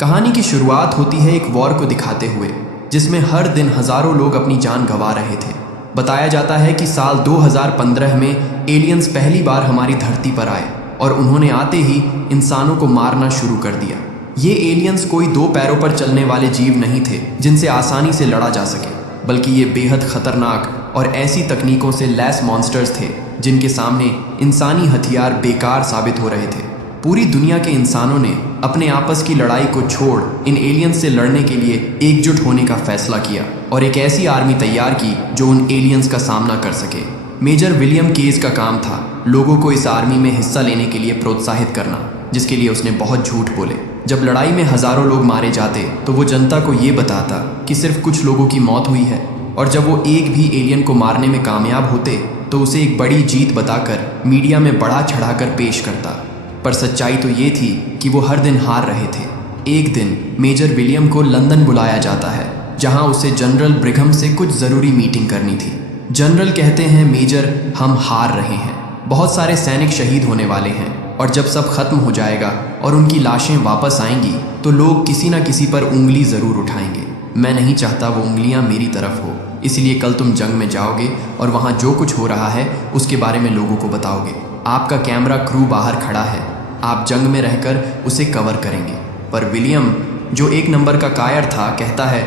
कहानी की शुरुआत होती है एक वॉर को दिखाते हुए, जिसमें हर दिन हजारों लोग अपनी जान गंवा रहे थे। बताया जाता है कि साल 2015 में एलियंस पहली बार हमारी धरती पर आए और उन्होंने आते ही इंसानों को मारना शुरू कर दिया। ये एलियंस कोई दो पैरों पर चलने वाले जीव नहीं थे जिनसे आसानी से लड़ा जा सके, बल्कि ये बेहद खतरनाक और ऐसी तकनीकों से लैस मॉन्स्टर्स थे जिनके सामने इंसानी हथियार बेकार साबित हो रहे थे। पूरी दुनिया के इंसानों ने अपने आपस की लड़ाई को छोड़ इन एलियंस से लड़ने के लिए एकजुट होने का फैसला किया और एक ऐसी आर्मी तैयार की जो उन एलियंस का सामना कर सके। मेजर विलियम केज का काम था लोगों को इस आर्मी में हिस्सा लेने के लिए प्रोत्साहित करना, जिसके लिए उसने बहुत झूठ बोले। जब लड़ाई में हजारों लोग मारे जाते तो वो जनता को ये बताता कि सिर्फ कुछ लोगों की मौत हुई है, और जब वो एक भी एलियन को मारने में कामयाब होते तो उसे एक बड़ी जीत बताकर मीडिया में बढ़ा चढ़ाकर पेश करता। पर सच्चाई तो ये थी कि वो हर दिन हार रहे थे। एक दिन मेजर विलियम को लंदन बुलाया जाता है, जहां उसे जनरल ब्रिघम से कुछ ज़रूरी मीटिंग करनी थी। जनरल कहते हैं, मेजर, हम हार रहे हैं, बहुत सारे सैनिक शहीद होने वाले हैं, और जब सब खत्म हो जाएगा और उनकी लाशें वापस आएंगी तो लोग किसी न किसी पर उंगली ज़रूर उठाएंगे। मैं नहीं चाहता वो उंगलियां मेरी तरफ हो, इसलिए कल तुम जंग में जाओगे और वहाँ जो कुछ हो रहा है उसके बारे में लोगों को बताओगे। आपका कैमरा क्रू बाहर खड़ा है, आप जंग में रहकर उसे कवर करेंगे। पर विलियम, जो एक नंबर का कायर था, कहता है,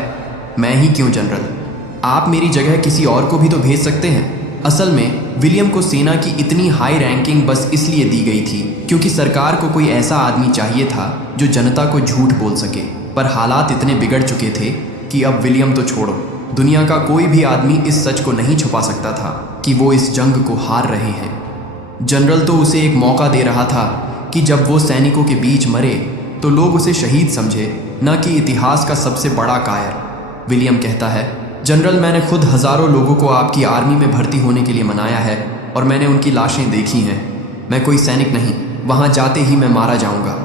मैं ही क्यों जनरल, आप मेरी जगह किसी और को भी तो भेज सकते हैं। असल में विलियम को सेना की इतनी हाई रैंकिंग बस इसलिए दी गई थी क्योंकि सरकार को कोई ऐसा आदमी चाहिए था जो जनता को झूठ बोल सके। पर हालात इतने बिगड़ चुके थे कि अब विलियम तो छोड़ो, दुनिया का कोई भी आदमी इस सच को नहीं छुपा सकता था कि वो इस जंग को हार रहे हैं। जनरल तो उसे एक मौका दे रहा था कि जब वो सैनिकों के बीच मरे तो लोग उसे शहीद समझे, न कि इतिहास का सबसे बड़ा कायर। विलियम कहता है, जनरल, मैंने खुद हज़ारों लोगों को आपकी आर्मी में भर्ती होने के लिए मनाया है और मैंने उनकी लाशें देखी हैं। मैं कोई सैनिक नहीं, वहाँ जाते ही मैं मारा जाऊँगा।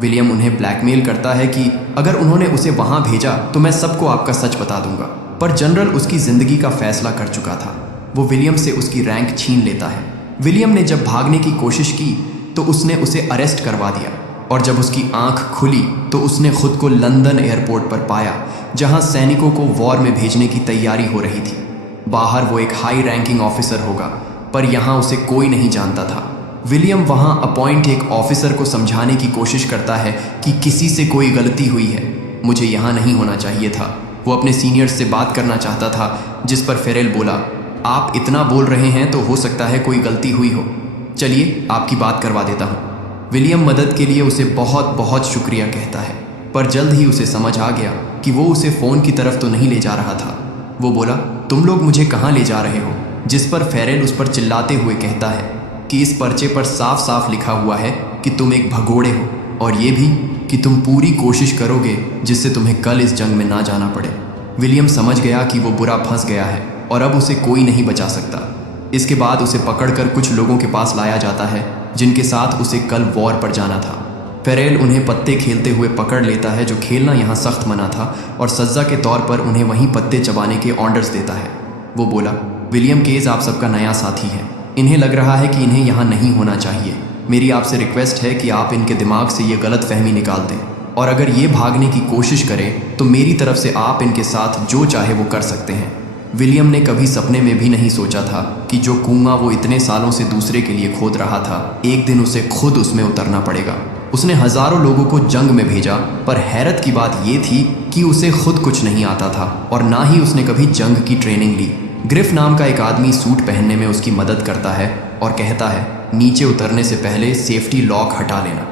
विलियम उन्हें ब्लैकमेल करता है कि अगर उन्होंने उसे वहाँ भेजा तो मैं सबको आपका सच बता दूंगा। पर जनरल उसकी ज़िंदगी का फैसला कर चुका था। वो विलियम से उसकी रैंक छीन लेता है। विलियम ने जब भागने की कोशिश की तो उसने उसे अरेस्ट करवा दिया, और जब उसकी आंख खुली तो उसने खुद को लंदन एयरपोर्ट पर पाया, जहां सैनिकों को वॉर में भेजने की तैयारी हो रही थी। बाहर वो एक हाई रैंकिंग ऑफिसर होगा, पर यहाँ उसे कोई नहीं जानता था। विलियम वहाँ अपॉइंट एक ऑफिसर को समझाने की कोशिश करता है कि किसी से कोई गलती हुई है, मुझे यहाँ नहीं होना चाहिए था। वो अपने सीनियर्स से बात करना चाहता था, जिस पर फेरेल बोला, आप इतना बोल रहे हैं तो हो सकता है कोई गलती हुई हो, चलिए आपकी बात करवा देता हूँ। विलियम मदद के लिए उसे बहुत बहुत शुक्रिया कहता है, पर जल्द ही उसे समझ आ गया कि वो उसे फ़ोन की तरफ तो नहीं ले जा रहा था। वो बोला, तुम लोग मुझे कहाँ ले जा रहे हो? जिस पर फेरेल उस पर चिल्लाते हुए कहता है कि इस पर्चे पर साफ साफ लिखा हुआ है कि तुम एक भगोड़े हो, और ये भी कि तुम पूरी कोशिश करोगे जिससे तुम्हें कल इस जंग में ना जाना पड़े। विलियम समझ गया कि वो बुरा फंस गया है और अब उसे कोई नहीं बचा सकता। इसके बाद उसे पकड़कर कुछ लोगों के पास लाया जाता है जिनके साथ उसे कल वॉर पर जाना था। फेरेल उन्हें पत्ते खेलते हुए पकड़ लेता है, जो खेलना यहाँ सख्त मना था, और सज़ा के तौर पर उन्हें वहीं पत्ते चबाने के ऑर्डर्स देता है। वो बोला, विलियम केज आप सबका नया साथी है, इन्हें लग रहा है कि इन्हें यहाँ नहीं होना चाहिए। मेरी आपसे रिक्वेस्ट है कि आप इनके दिमाग से ये गलत फहमी निकाल दें, और अगर ये भागने की कोशिश करें तो मेरी तरफ से आप इनके साथ जो चाहे वो कर सकते हैं। विलियम ने कभी सपने में भी नहीं सोचा था कि जो कुआं वो इतने सालों से दूसरे के लिए खोद रहा था, एक दिन उसे खुद उसमें उतरना पड़ेगा। उसने हजारों लोगों को जंग में भेजा, पर हैरत की बात ये थी कि उसे खुद कुछ नहीं आता था और ना ही उसने कभी जंग की ट्रेनिंग ली। ग्रिफ नाम का एक आदमी सूट पहनने में उसकी मदद करता है और कहता है, नीचे उतरने से पहले सेफ्टी लॉक हटा लेना।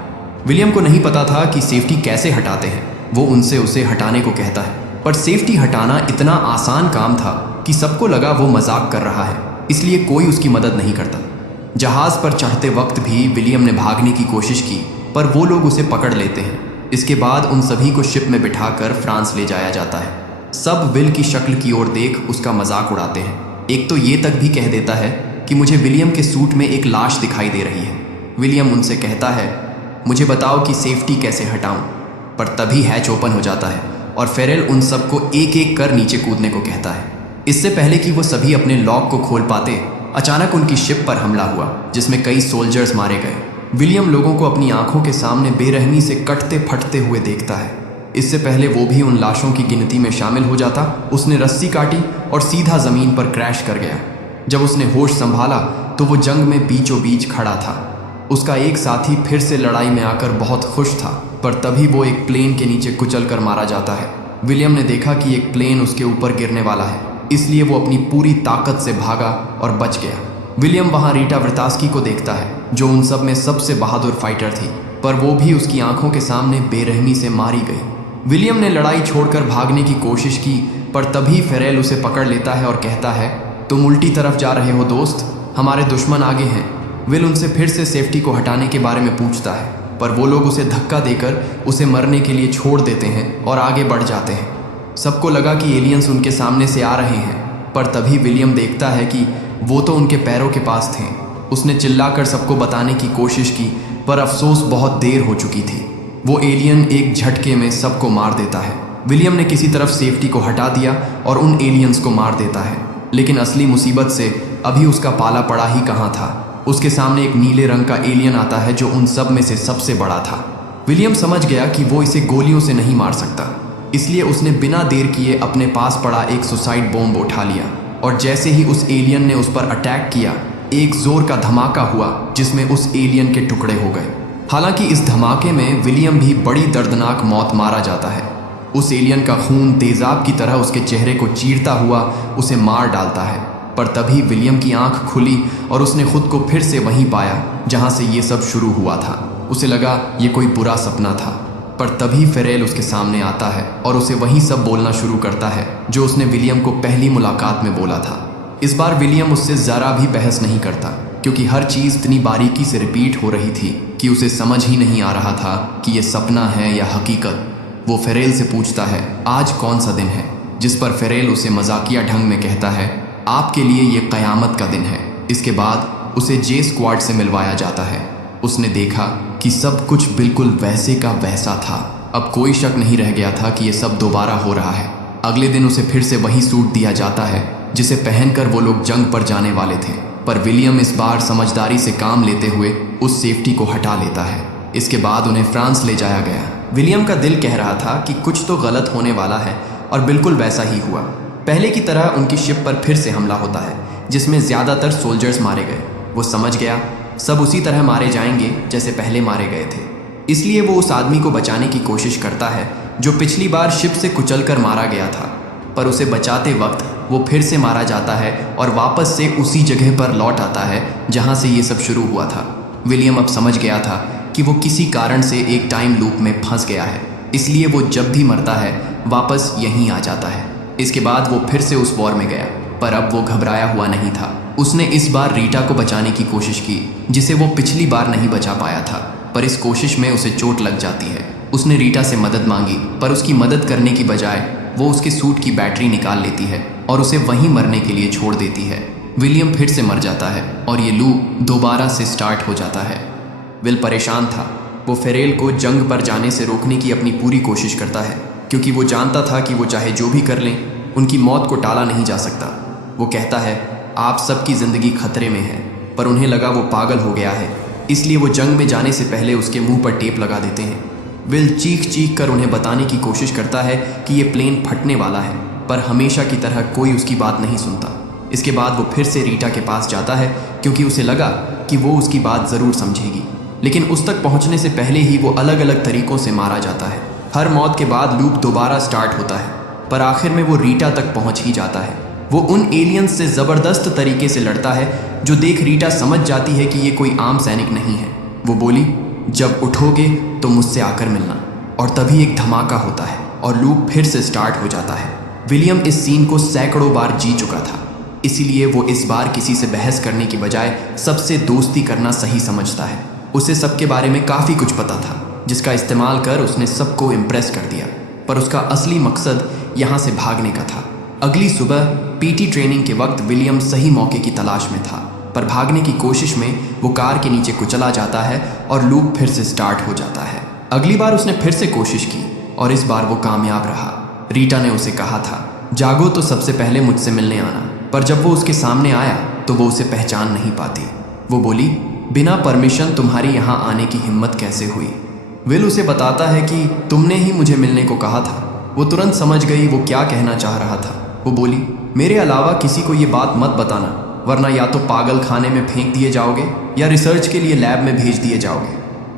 विलियम को नहीं पता था कि सेफ्टी कैसे हटाते हैं। वो उनसे उसे हटाने को कहता है, पर सेफ्टी हटाना इतना आसान काम था कि सबको लगा वो मजाक कर रहा है, इसलिए कोई उसकी मदद नहीं करता। जहाज़ पर चढ़ते वक्त भी विलियम ने भागने की कोशिश की, पर वो लोग उसे पकड़ लेते हैं। इसके बाद उन सभी को शिप में बिठाकर फ्रांस ले जाया जाता है। सब विल की शक्ल की ओर देख उसका मजाक उड़ाते हैं। एक तो ये तक भी कह देता है कि मुझे विलियम के सूट में एक लाश दिखाई दे रही है। विलियम उनसे कहता है, मुझे बताओ कि सेफ्टी कैसे हटाऊं। पर तभी हैच ओपन हो जाता है और फेरेल उन सबको एक एक कर नीचे कूदने को कहता है। इससे पहले कि वो सभी अपने लॉक को खोल पाते, अचानक उनकी शिप पर हमला हुआ, जिसमें कई सोल्जर्स मारे गए। विलियम लोगों को अपनी आंखों के सामने बेरहमी से कटते फटते हुए देखता है। इससे पहले वो भी उन लाशों की गिनती में शामिल हो जाता, उसने रस्सी काटी और सीधा ज़मीन पर क्रैश कर गया। जब उसने होश संभाला तो वो जंग में बीचों बीच खड़ा था। उसका एक साथी फिर से लड़ाई में आकर बहुत खुश था, पर तभी वो एक प्लेन के नीचे कुचल कर मारा जाता है। विलियम ने देखा कि एक प्लेन उसके ऊपर गिरने वाला है, इसलिए वो अपनी पूरी ताकत से भागा और बच गया। विलियम वहाँ रीटा वर्तास्की को देखता है, जो उन सब में सबसे बहादुर फाइटर थी, पर वो भी उसकी आंखों के सामने बेरहमी से मारी गई। विलियम ने लड़ाई छोड़कर भागने की कोशिश की, पर तभी फेरेल उसे पकड़ लेता है और कहता है, तुम उल्टी तरफ जा रहे हो दोस्त, हमारे दुश्मन आगे हैं। विल उनसे फिर से सेफ्टी को हटाने के बारे में पूछता है, पर वो लोग उसे धक्का देकर उसे मरने के लिए छोड़ देते हैं और आगे बढ़ जाते हैं। सबको लगा कि एलियंस उनके सामने से आ रहे हैं, पर तभी विलियम देखता है कि वो तो उनके पैरों के पास थे। उसने चिल्लाकर सबको बताने की कोशिश की, पर अफसोस बहुत देर हो चुकी थी। वो एलियन एक झटके में सबको मार देता है। विलियम ने किसी तरफ सेफ्टी को हटा दिया और उन एलियंस को मार देता है, लेकिन असली मुसीबत से अभी उसका पाला पड़ा ही कहाँ था। उसके सामने एक नीले रंग का एलियन आता है, जो उन सब में से सबसे बड़ा था। विलियम समझ गया कि वो इसे गोलियों से नहीं मार सकता, इसलिए उसने बिना देर किए अपने पास पड़ा एक सुसाइड बॉम्ब उठा लिया, और जैसे ही उस एलियन ने उस पर अटैक किया, एक जोर का धमाका हुआ जिसमें उस एलियन के टुकड़े हो गए। हालांकि इस धमाके में विलियम भी बड़ी दर्दनाक मौत मारा जाता है। उस एलियन का खून तेजाब की तरह उसके चेहरे को चीरता हुआ उसे मार डालता है, पर तभी विलियम की आंख खुली और उसने खुद को फिर से वहीं पाया जहां से ये सब शुरू हुआ था। उसे लगा ये कोई बुरा सपना था, पर तभी फेरेल उसके सामने आता है और उसे वही सब बोलना शुरू करता है जो उसने विलियम को पहली मुलाकात में बोला था। इस बार विलियम उससे ज़रा भी बहस नहीं करता, क्योंकि हर चीज़ इतनी बारीकी से रिपीट हो रही थी कि उसे समझ ही नहीं आ रहा था कि ये सपना है या हकीकत। वो फेरेल से पूछता है, आज कौन सा दिन है, जिस पर फेरेल उसे मजाकिया ढंग में कहता है, आपके लिए ये क़यामत का दिन है। इसके बाद उसे जे स्क्वाड से मिलवाया जाता है। उसने देखा कि सब कुछ बिल्कुल वैसे का वैसा था। अब कोई शक नहीं रह गया था कि ये सब दोबारा हो रहा है। अगले दिन उसे फिर से वही सूट दिया जाता है जिसे पहनकर वो लोग जंग पर जाने वाले थे, पर विलियम इस बार समझदारी से काम लेते हुए उस सेफ्टी को हटा लेता है। इसके बाद उन्हें फ्रांस ले जाया गया। विलियम का दिल कह रहा था कि कुछ तो गलत होने वाला है, और बिल्कुल वैसा ही हुआ। पहले की तरह उनकी शिप पर फिर से हमला होता है, जिसमें ज़्यादातर सोल्जर्स मारे गए। वो समझ गया सब उसी तरह मारे जाएंगे जैसे पहले मारे गए थे, इसलिए वो उस आदमी को बचाने की कोशिश करता है जो पिछली बार शिप से कुचलकर मारा गया था। पर उसे बचाते वक्त वो फिर से मारा जाता है और वापस से उसी जगह पर लौट आता है जहाँ से ये सब शुरू हुआ था। विलियम अब समझ गया था कि वो किसी कारण से एक टाइम लूप में फंस गया है, इसलिए वो जब भी मरता है वापस यहीं आ जाता है। इसके बाद वो फिर से उस वॉर में गया, पर अब वो घबराया हुआ नहीं था। उसने इस बार रीटा को बचाने की कोशिश की, जिसे वो पिछली बार नहीं बचा पाया था, पर इस कोशिश में उसे चोट लग जाती है। उसने रीटा से मदद मांगी, पर उसकी मदद करने की बजाय वो उसके सूट की बैटरी निकाल लेती है और उसे वहीं मरने के लिए छोड़ देती है। विलियम फिर से मर जाता है और ये लूप दोबारा से स्टार्ट हो जाता है। विल परेशान था। वो फेरेल को जंग पर जाने से रोकने की अपनी पूरी कोशिश करता है, क्योंकि वो जानता था कि वो चाहे जो भी कर लें, उनकी मौत को टाला नहीं जा सकता। वो कहता है, आप सबकी ज़िंदगी खतरे में है, पर उन्हें लगा वो पागल हो गया है, इसलिए वो जंग में जाने से पहले उसके मुंह पर टेप लगा देते हैं। विल चीख चीख कर उन्हें बताने की कोशिश करता है कि ये प्लेन फटने वाला है, पर हमेशा की तरह कोई उसकी बात नहीं सुनता। इसके बाद वो फिर से रीटा के पास जाता है, क्योंकि उसे लगा कि वो उसकी बात ज़रूर समझेगी। लेकिन उस तक पहुंचने से पहले ही वो अलग अलग तरीक़ों से मारा जाता है। हर मौत के बाद लूप दोबारा स्टार्ट होता है, पर आखिर में वो रीटा तक पहुंच ही जाता है। वो उन एलियंस से ज़बरदस्त तरीके से लड़ता है, जो देख रीटा समझ जाती है कि ये कोई आम सैनिक नहीं है। वो बोली, जब उठोगे तो मुझसे आकर मिलना। और तभी एक धमाका होता है और लूप फिर से स्टार्ट हो जाता है। विलियम इस सीन को सैकड़ों बार जी चुका था, इसीलिए वो इस बार किसी से बहस करने की बजाय सबसे दोस्ती करना सही समझता है। उसे सबके बारे में काफ़ी कुछ पता था, जिसका इस्तेमाल कर उसने सबको इम्प्रेस कर दिया, पर उसका असली मकसद यहाँ से भागने का था। अगली सुबह पीटी ट्रेनिंग के वक्त विलियम सही मौके की तलाश में था, पर भागने की कोशिश में वो कार के नीचे कुचला जाता है और लूप फिर से स्टार्ट हो जाता है। अगली बार उसने फिर से कोशिश की और इस बार वो कामयाब रहा। रीटा ने उसे कहा था, जागो तो सबसे पहले मुझसे मिलने आना, पर जब वो उसके सामने आया तो वो उसे पहचान नहीं पाती। वो बोली, बिना परमिशन तुम्हारी यहाँ आने की हिम्मत कैसे हुई? विल उसे बताता है कि तुमने ही मुझे मिलने को कहा था। वो तुरंत समझ गई वो क्या कहना चाह रहा था। वो बोली, मेरे अलावा किसी को ये बात मत बताना, वरना या तो पागल खाने में फेंक दिए जाओगे या रिसर्च के लिए लैब में भेज दिए जाओगे।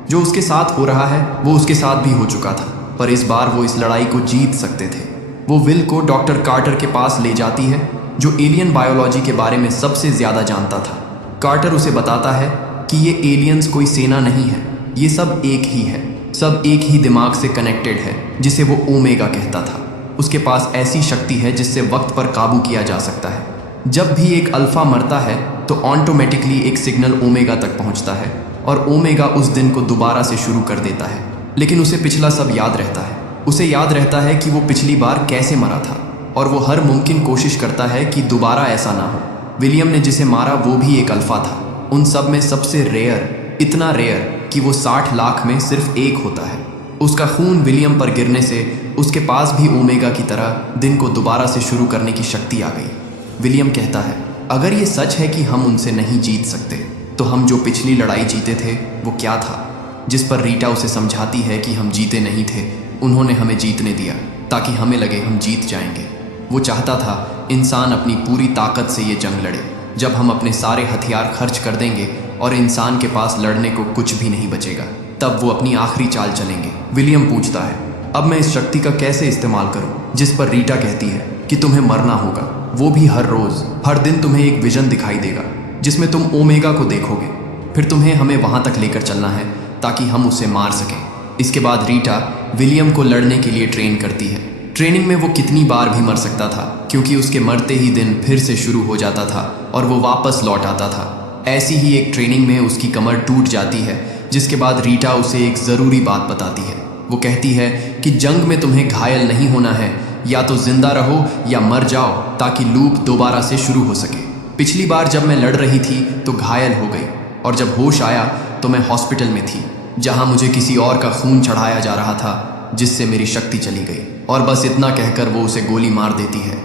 जो उसके साथ हो रहा है वो उसके साथ भी हो चुका था, पर इस बार वो इस लड़ाई को जीत सकते थे। वो विल को डॉक्टर कार्टर के पास ले जाती है, जो एलियन बायोलॉजी के बारे में सबसे ज़्यादा जानता था। कार्टर उसे बताता है कि ये एलियंस कोई सेना नहीं है, ये सब एक ही है, सब एक ही दिमाग से कनेक्टेड है, जिसे वो ओमेगा कहता था। उसके पास ऐसी शक्ति है जिससे वक्त पर काबू किया जा सकता है। जब भी एक अल्फा मरता है तो ऑटोमेटिकली एक सिग्नल ओमेगा तक पहुंचता है और ओमेगा उस दिन को दोबारा से शुरू कर देता है। लेकिन उसे पिछला सब याद रहता है। उसे याद रहता है कि वो पिछली बार कैसे मरा था और वो हर मुमकिन कोशिश करता है कि दोबारा ऐसा ना हो। विलियम ने जिसे मारा वो भी एक अल्फा था, उन सब में सबसे रेयर, इतना रेयर कि वो 60 लाख में सिर्फ एक होता है। उसका खून विलियम पर गिरने से उसके पास भी ओमेगा की तरह दिन को दोबारा से शुरू करने की शक्ति आ गई। विलियम कहता है, अगर ये सच है कि हम उनसे नहीं जीत सकते, तो हम जो पिछली लड़ाई जीते थे वो क्या था? जिस पर रीटा उसे समझाती है कि हम जीते नहीं थे, उन्होंने हमें जीतने दिया ताकि हमें लगे हम जीत जाएंगे। वो चाहता था इंसान अपनी पूरी ताकत से ये जंग लड़े। जब हम अपने सारे हथियार खर्च कर देंगे और इंसान के पास लड़ने को कुछ भी नहीं बचेगा, तब वो अपनी आखिरी चाल चलेंगे। विलियम पूछता है, अब मैं इस शक्ति का कैसे इस्तेमाल करूं? जिस पर रीटा कहती है कि तुम्हें मरना होगा, वो भी हर रोज, हर दिन तुम्हें एक विजन दिखाई देगा जिसमें तुम ओमेगा को देखोगे। फिर तुम्हें हमें वहां तक लेकर चलना है ताकि हम उसे मार सकें। इसके बाद रीटा विलियम को लड़ने के लिए ट्रेन करती है। ट्रेनिंग में वो कितनी बार भी मर सकता था, क्योंकि उसके मरते ही दिन फिर से शुरू हो जाता था और वो वापस लौट आता था। ऐसी ही एक ट्रेनिंग में उसकी कमर टूट जाती है, जिसके बाद रीटा उसे एक ज़रूरी बात बताती है। वो कहती है कि जंग में तुम्हें घायल नहीं होना है, या तो जिंदा रहो या मर जाओ ताकि लूप दोबारा से शुरू हो सके। पिछली बार जब मैं लड़ रही थी तो घायल हो गई, और जब होश आया तो मैं हॉस्पिटल में थी, जहां मुझे किसी और का खून चढ़ाया जा रहा था, जिससे मेरी शक्ति चली गई। और बस इतना कहकर वो उसे गोली मार देती है।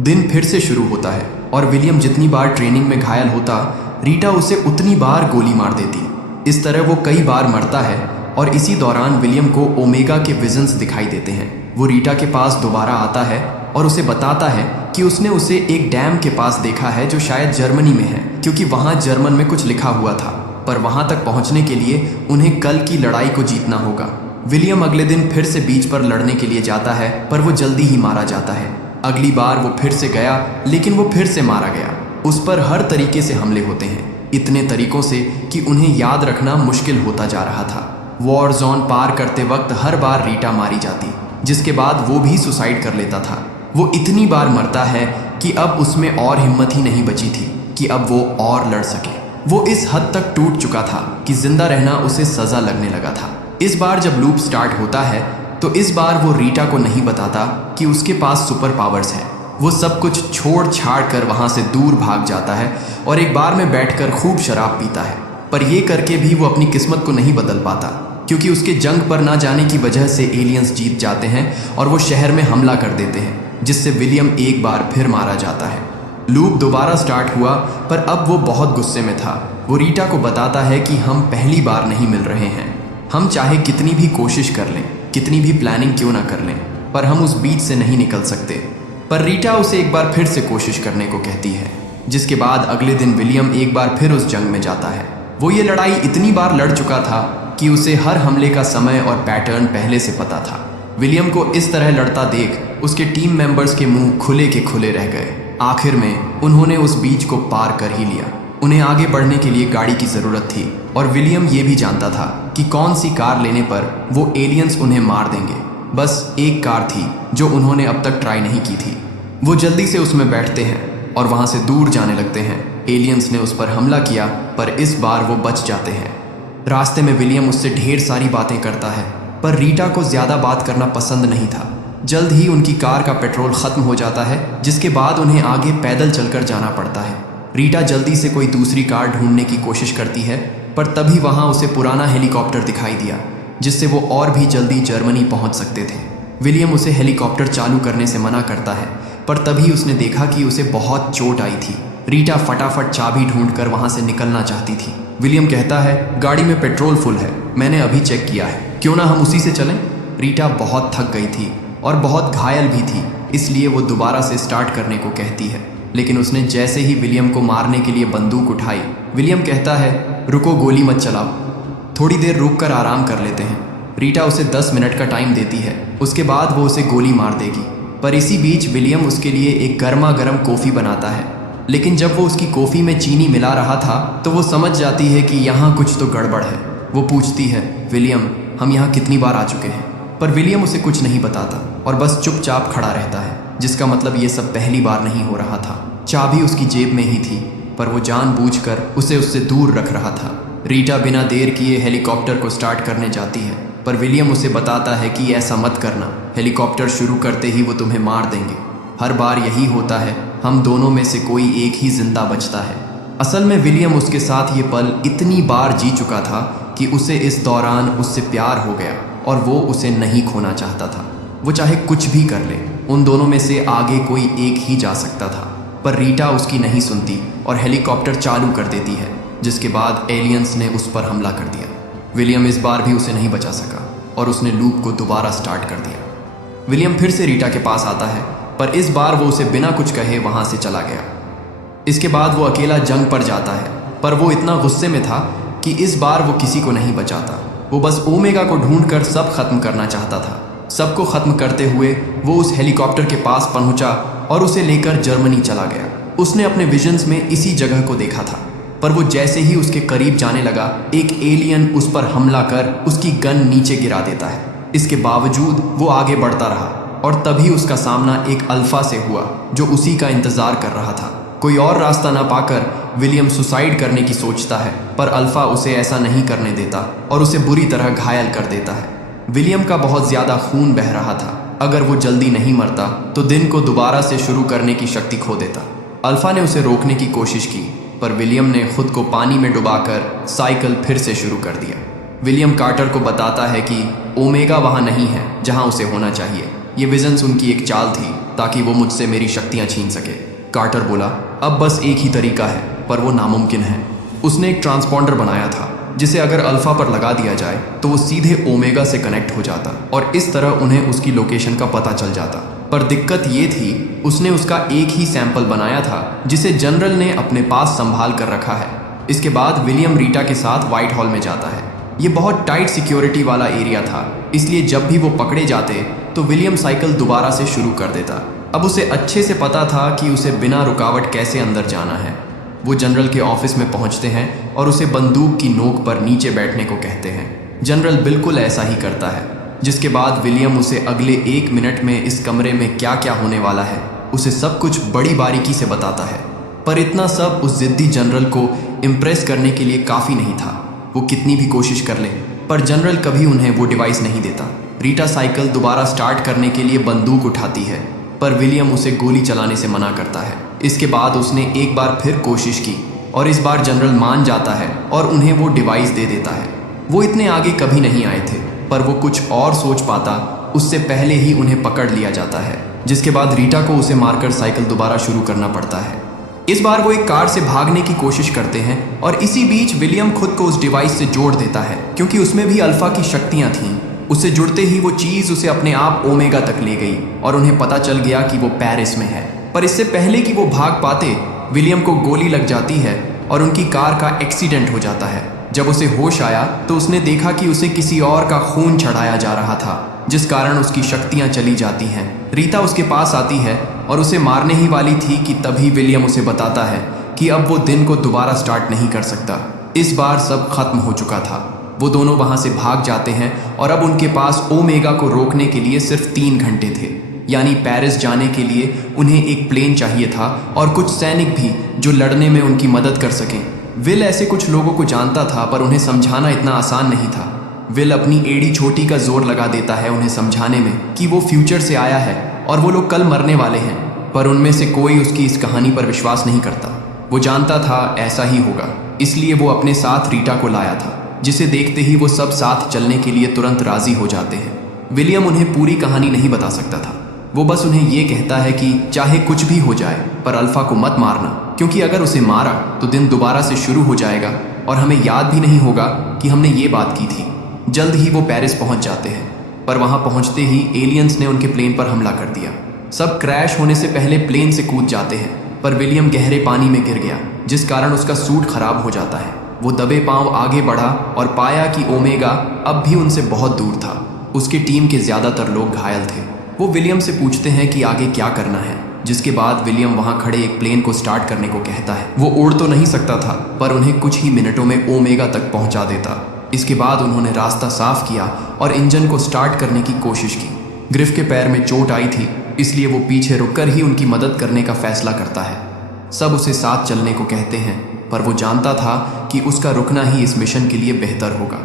दिन फिर से शुरू होता है और विलियम जितनी बार ट्रेनिंग में घायल होता, रीटा उसे उतनी बार गोली मार देती। इस तरह वो कई बार मरता है और इसी दौरान विलियम को ओमेगा के विजन्स दिखाई देते हैं। वो रीटा के पास दोबारा आता है और उसे बताता है कि उसने उसे एक डैम के पास देखा है जो शायद जर्मनी में है, क्योंकि वहाँ जर्मन में कुछ लिखा हुआ था। पर वहाँ तक पहुँचने के लिए उन्हें कल की लड़ाई को जीतना होगा। विलियम अगले दिन फिर से बीच पर लड़ने के लिए जाता है, पर वो जल्दी ही मारा जाता है। अगली बार वो फिर से गया, लेकिन वो फिर से मारा गया। उस पर हर तरीके से हमले होते हैं, इतने तरीकों से कि उन्हें याद रखना मुश्किल होता जा रहा था। वॉर जोन पार करते वक्त हर बार रीटा मारी जाती, जिसके बाद वो भी सुसाइड कर लेता था। वो इतनी बार मरता है कि अब उसमें और हिम्मत ही नहीं बची थी कि अब वो और लड़ सके। वो इस हद तक टूट चुका था कि जिंदा रहना उसे सजा लगने लगा था। इस बार जब लूप स्टार्ट होता है तो इस बार वो रीटा को नहीं बताता कि उसके पास सुपर पावर्स है। वो सब कुछ छोड़ छाड़ कर वहाँ से दूर भाग जाता है और एक बार में बैठकर खूब शराब पीता है। पर ये करके भी वो अपनी किस्मत को नहीं बदल पाता, क्योंकि उसके जंग पर ना जाने की वजह से एलियंस जीत जाते हैं और वो शहर में हमला कर देते हैं, जिससे विलियम एक बार फिर मारा जाता है। लूप दोबारा स्टार्ट हुआ, पर अब वो बहुत गुस्से में था। वो रीटा को बताता है कि हम पहली बार नहीं मिल रहे हैं। हम चाहे कितनी भी कोशिश कर लें, कितनी भी प्लानिंग क्यों ना कर लें, पर हम उस बीच से नहीं निकल सकते। पर रीटा उसे एक बार फिर से कोशिश करने को कहती है, जिसके बाद अगले दिन विलियम एक बार फिर उस जंग में जाता है। वो ये लड़ाई इतनी बार लड़ चुका था कि उसे हर हमले का समय और पैटर्न पहले से पता था। विलियम को इस तरह लड़ता देख उसके टीम मेंबर्स के मुंह खुले के खुले रह गए। आखिर में उन्होंने उस बीच को पार कर ही लिया। उन्हें आगे बढ़ने के लिए गाड़ी की ज़रूरत थी और विलियम ये भी जानता था कि कौन सी कार लेने पर वो एलियंस उन्हें मार देंगे। बस एक कार थी जो उन्होंने अब तक ट्राई नहीं की थी। वो जल्दी से उसमें बैठते हैं और वहाँ से दूर जाने लगते हैं। एलियंस ने उस पर हमला किया, पर इस बार वो बच जाते हैं। रास्ते में विलियम उससे ढेर सारी बातें करता है, पर रीटा को ज़्यादा बात करना पसंद नहीं था। जल्द ही उनकी कार का पेट्रोल ख़त्म हो जाता है, जिसके बाद उन्हें आगे पैदल चलकर जाना पड़ता है। रीटा जल्दी से कोई दूसरी कार ढूंढने की कोशिश करती है, पर तभी वहाँ उसे पुराना हेलीकॉप्टर दिखाई दिया, जिससे वो और भी जल्दी जर्मनी पहुँच सकते थे। विलियम उसे हेलीकॉप्टर चालू करने से मना करता है, पर तभी उसने देखा कि उसे बहुत चोट आई थी। रीटा फटाफट चाबी ढूंढकर वहाँ से निकलना चाहती थी। विलियम कहता है, गाड़ी में पेट्रोल फुल है, मैंने अभी चेक किया है। क्यों ना हम उसी से चलें? रीटा बहुत थक गई थी और बहुत घायल भी थी, इसलिए वो दोबारा से स्टार्ट करने को कहती है। लेकिन उसने जैसे ही विलियम को मारने के लिए बंदूक उठाई, विलियम कहता है, रुको, गोली मत चलाओ, थोड़ी देर रुक कर आराम कर लेते हैं। रीटा उसे 10 मिनट का टाइम देती है, उसके बाद वो उसे गोली मार देगी। पर इसी बीच विलियम उसके लिए एक गर्मा गर्म कॉफ़ी बनाता है। लेकिन जब वो उसकी कॉफ़ी में चीनी मिला रहा था तो वो समझ जाती है कि यहाँ कुछ तो गड़बड़ है। वो पूछती है, विलियम, हम यहाँ कितनी बार आ चुके हैं? पर विलियम उसे कुछ नहीं बताता और बस चुपचाप खड़ा रहता है, जिसका मतलब ये सब पहली बार नहीं हो रहा था। चाबी उसकी जेब में ही थी, पर वो जानबूझकर उसे उससे दूर रख रहा था। रीटा बिना देर किए हेलीकॉप्टर को स्टार्ट करने जाती है, पर विलियम उसे बताता है कि ऐसा मत करना, हेलीकॉप्टर शुरू करते ही वो तुम्हें मार देंगे। हर बार यही होता है, हम दोनों में से कोई एक ही जिंदा बचता है। असल में विलियम उसके साथ ये पल इतनी बार जी चुका था कि उसे इस दौरान उससे प्यार हो गया और वो उसे नहीं खोना चाहता था। वो चाहे कुछ भी कर ले, उन दोनों में से आगे कोई एक ही जा सकता था। पर रीटा उसकी नहीं सुनती और हेलीकॉप्टर चालू कर देती है, जिसके बाद एलियंस ने उस पर हमला कर दिया। विलियम इस बार भी उसे नहीं बचा सका और उसने लूप को दोबारा स्टार्ट कर दिया। विलियम फिर से रीटा के पास आता है, पर इस बार वो उसे बिना कुछ कहे वहाँ से चला गया। इसके बाद वो अकेला जंग पर जाता है, पर वो इतना गुस्से में था कि इस बार वो किसी को नहीं बचाता। वो बस ओमेगा को ढूंढकर सब खत्म करना चाहता था। सबको खत्म करते हुए वो उस हेलीकॉप्टर के पास पहुंचा और उसे लेकर जर्मनी चला गया। उसने अपने विजन्स में इसी जगह को देखा था, पर वो जैसे ही उसके करीब जाने लगा, एक एलियन उस पर हमला कर उसकी गन नीचे गिरा देता है। इसके बावजूद वो आगे बढ़ता रहा और तभी उसका सामना एक अल्फा से हुआ, जो उसी का इंतजार कर रहा था। कोई और रास्ता ना पाकर विलियम सुसाइड करने की सोचता है, पर अल्फा उसे ऐसा नहीं करने देता और उसे बुरी तरह घायल कर देता है। विलियम का बहुत ज़्यादा खून बह रहा था। अगर वो जल्दी नहीं मरता तो दिन को दोबारा से शुरू करने की शक्ति खो देता। अल्फा ने उसे रोकने की कोशिश की, पर विलियम ने खुद को पानी में डुबाकर साइकिल फिर से शुरू कर दिया। विलियम कार्टर को बताता है कि ओमेगा वहाँ नहीं है जहाँ उसे होना चाहिए। ये विजन्स उनकी एक चाल थी ताकि वो मुझसे मेरी शक्तियाँ छीन सके। कार्टर बोला, अब बस एक ही तरीका है, पर वो नामुमकिन है। उसने एक ट्रांसपॉन्डर बनाया था जिसे अगर अल्फा पर लगा दिया जाए तो वो सीधे ओमेगा से कनेक्ट हो जाता और इस तरह उन्हें उसकी लोकेशन का पता चल जाता। पर दिक्कत ये थी, उसने उसका एक ही सैंपल बनाया था जिसे जनरल ने अपने पास संभाल कर रखा है। इसके बाद विलियम रीटा के साथ व्हाइट हॉल में जाता है। ये बहुत टाइट सिक्योरिटी वाला एरिया था, इसलिए जब भी वो पकड़े जाते तो विलियम साइकिल दोबारा से शुरू कर देता। अब उसे अच्छे से पता था कि उसे बिना रुकावट कैसे अंदर जाना है। वो जनरल के ऑफिस में पहुंचते हैं और उसे बंदूक की नोक पर नीचे बैठने को कहते हैं। जनरल बिल्कुल ऐसा ही करता है, जिसके बाद विलियम उसे अगले 1 मिनट में इस कमरे में क्या क्या होने वाला है उसे सब कुछ बड़ी बारीकी से बताता है। पर इतना सब उस जिद्दी जनरल को इम्प्रेस करने के लिए काफ़ी नहीं था। वो कितनी भी कोशिश कर ले, पर जनरल कभी उन्हें वो डिवाइस नहीं देता। रीटा साइकिल दोबारा स्टार्ट करने के लिए बंदूक उठाती है, पर विलियम उसे गोली चलाने से मना करता है। इसके बाद उसने एक बार फिर कोशिश की और इस बार जनरल मान जाता है और उन्हें वो डिवाइस दे देता है। वो इतने आगे कभी नहीं आए थे, पर वो कुछ और सोच पाता उससे पहले ही उन्हें पकड़ लिया जाता है, जिसके बाद रीटा को उसे मारकर साइकिल दोबारा शुरू करना पड़ता है। इस बार वो एक कार से भागने की कोशिश करते हैं और इसी बीच विलियम खुद को उस डिवाइस से जोड़ देता है, क्योंकि उसमें भी अल्फा की शक्तियाँ थीं। उससे जुड़ते ही वो चीज़ उसे अपने आप ओमेगा तक ले गई और उन्हें पता चल गया कि वो पेरिस में है। पर इससे पहले कि वो भाग पाते, विलियम को गोली लग जाती है और उनकी कार का एक्सीडेंट हो जाता है। जब उसे होश आया तो उसने देखा कि उसे किसी और का खून चढ़ाया जा रहा था, जिस कारण उसकी शक्तियाँ चली जाती हैं। रीटा उसके पास आती है और उसे मारने ही वाली थी कि तभी विलियम उसे बताता है कि अब वो दिन को दोबारा स्टार्ट नहीं कर सकता। इस बार सब खत्म हो चुका था। वो दोनों वहाँ से भाग जाते हैं और अब उनके पास ओमेगा को रोकने के लिए सिर्फ 3 घंटे थे। यानी पेरिस जाने के लिए उन्हें एक प्लेन चाहिए था और कुछ सैनिक भी जो लड़ने में उनकी मदद कर सकें। विल ऐसे कुछ लोगों को जानता था, पर उन्हें समझाना इतना आसान नहीं था। विल अपनी एड़ी छोटी का जोर लगा देता है उन्हें समझाने में कि वो फ्यूचर से आया है और वो लोग कल मरने वाले हैं, पर उनमें से कोई उसकी इस कहानी पर विश्वास नहीं करता। वो जानता था ऐसा ही होगा, इसलिए वो अपने साथ रीटा को लाया था, जिसे देखते ही वो सब साथ चलने के लिए तुरंत राजी हो जाते हैं। विलियम उन्हें पूरी कहानी नहीं बता सकता था। वो बस उन्हें ये कहता है कि चाहे कुछ भी हो जाए, पर अल्फा को मत मारना, क्योंकि अगर उसे मारा तो दिन दोबारा से शुरू हो जाएगा और हमें याद भी नहीं होगा कि हमने ये बात की थी। जल्द ही वो पेरिस पहुंच जाते हैं, पर वहां पहुंचते ही एलियंस ने उनके प्लेन पर हमला कर दिया। सब क्रैश होने से पहले प्लेन से कूद जाते हैं, पर विलियम गहरे पानी में गिर गया, जिस कारण उसका सूट खराब हो जाता है। वो दबे पांव आगे बढ़ा और पाया कि ओमेगा अब भी उनसे बहुत दूर था। उसकी टीम के ज़्यादातर लोग घायल थे। वो विलियम से पूछते हैं कि आगे क्या करना है, जिसके बाद विलियम वहां खड़े एक प्लेन को स्टार्ट करने को कहता है। वो उड़ तो नहीं सकता था, पर उन्हें कुछ ही मिनटों में ओमेगा तक पहुंचा देता। इसके बाद उन्होंने रास्ता साफ किया और इंजन को स्टार्ट करने की कोशिश की। ग्रिफ के पैर में चोट आई थी, इसलिए वो पीछे रुककर ही उनकी मदद करने का फैसला करता है। सब उसे साथ चलने को कहते हैं, पर वो जानता था कि उसका रुकना ही इस मिशन के लिए बेहतर होगा।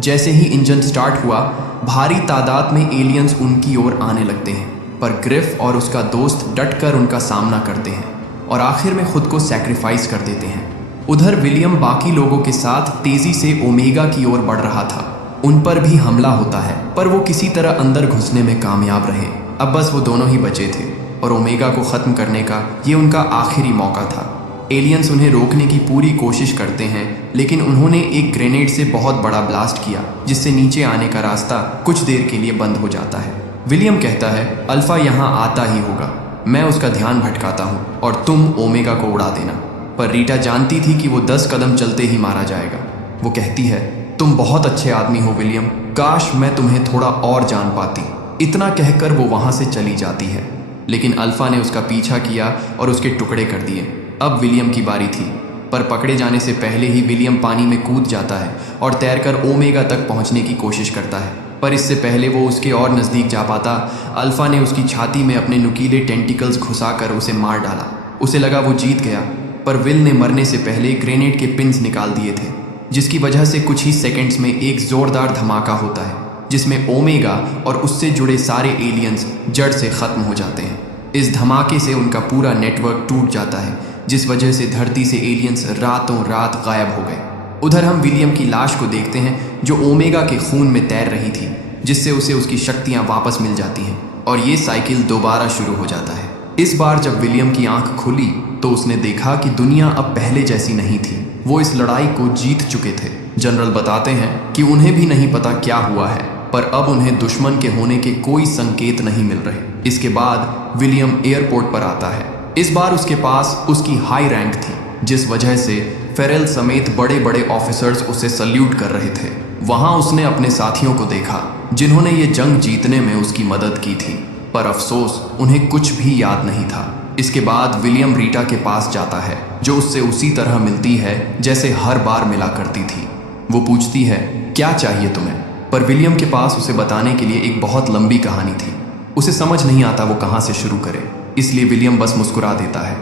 जैसे ही इंजन स्टार्ट हुआ, भारी तादाद में एलियंस उनकी ओर आने लगते हैं, पर ग्रिफ और उसका दोस्त डटकर उनका सामना करते हैं और आखिर में खुद को सैक्रिफाइस कर देते हैं। उधर विलियम बाकी लोगों के साथ तेजी से ओमेगा की ओर बढ़ रहा था। उन पर भी हमला होता है, पर वो किसी तरह अंदर घुसने में कामयाब रहे। अब बस वो दोनों ही बचे थे और ओमेगा को ख़त्म करने का ये उनका आखिरी मौका था। एलियंस उन्हें रोकने की पूरी कोशिश करते हैं, लेकिन उन्होंने एक ग्रेनेड से बहुत बड़ा ब्लास्ट किया, जिससे नीचे आने का रास्ता कुछ देर के लिए बंद हो जाता है। विलियम कहता है, अल्फा यहाँ आता ही होगा, मैं उसका ध्यान भटकाता हूँ और तुम ओमेगा को उड़ा देना। पर रीटा जानती थी कि वो 10 कदम चलते ही मारा जाएगा। वो कहती है, तुम बहुत अच्छे आदमी हो विलियम, काश मैं तुम्हें थोड़ा और जान पाती। इतना कहकर वो वहाँ से चली जाती है, लेकिन अल्फा ने उसका पीछा किया और उसके टुकड़े कर दिए। अब विलियम की बारी थी, पर पकड़े जाने से पहले ही विलियम पानी में कूद जाता है और तैरकर ओमेगा तक पहुंचने की कोशिश करता है। पर इससे पहले वो उसके और नज़दीक जा पाता, अल्फा ने उसकी छाती में अपने नुकीले टेंटिकल्स घुसाकर उसे मार डाला। उसे लगा वो जीत गया, पर विल ने मरने से पहले ग्रेनेड के पिन्स निकाल दिए थे, जिसकी वजह से कुछ ही सेकेंड्स में एक ज़ोरदार धमाका होता है, जिसमें ओमेगा और उससे जुड़े सारे एलियंस जड़ से ख़त्म हो जाते हैं। इस धमाके से उनका पूरा नेटवर्क टूट जाता है, जिस वजह से धरती से एलियंस रातों रात गायब हो गए। उधर हम विलियम की लाश को देखते हैं, जो ओमेगा के खून में तैर रही थी, जिससे उसे उसकी शक्तियाँ वापस मिल जाती हैं और ये साइकिल दोबारा शुरू हो जाता है। इस बार जब विलियम की आंख खुली तो उसने देखा कि दुनिया अब पहले जैसी नहीं थी। वो इस लड़ाई को जीत चुके थे। जनरल बताते हैं कि उन्हें भी नहीं पता क्या हुआ है, पर अब उन्हें दुश्मन के होने के कोई संकेत नहीं मिल रहे। इसके बाद विलियम एयरपोर्ट पर आता है। इस बार उसके पास उसकी हाई रैंक थी, जिस वजह से फेरेल समेत बड़े बड़े ऑफिसर्स उसे सल्यूट कर रहे थे। वहां उसने अपने साथियों को देखा, जिन्होंने ये जंग जीतने में उसकी मदद की थी, पर अफसोस उन्हें कुछ भी याद नहीं था। इसके बाद विलियम रीटा के पास जाता है, जो उससे उसी तरह मिलती है जैसे हर बार मिला करती थी। वो पूछती है, क्या चाहिए तुम्हें? पर विलियम के पास उसे बताने के लिए एक बहुत लंबी कहानी थी। उसे समझ नहीं आता वो कहाँ से शुरू करे, इसलिए विलियम बस मुस्कुरा देता है।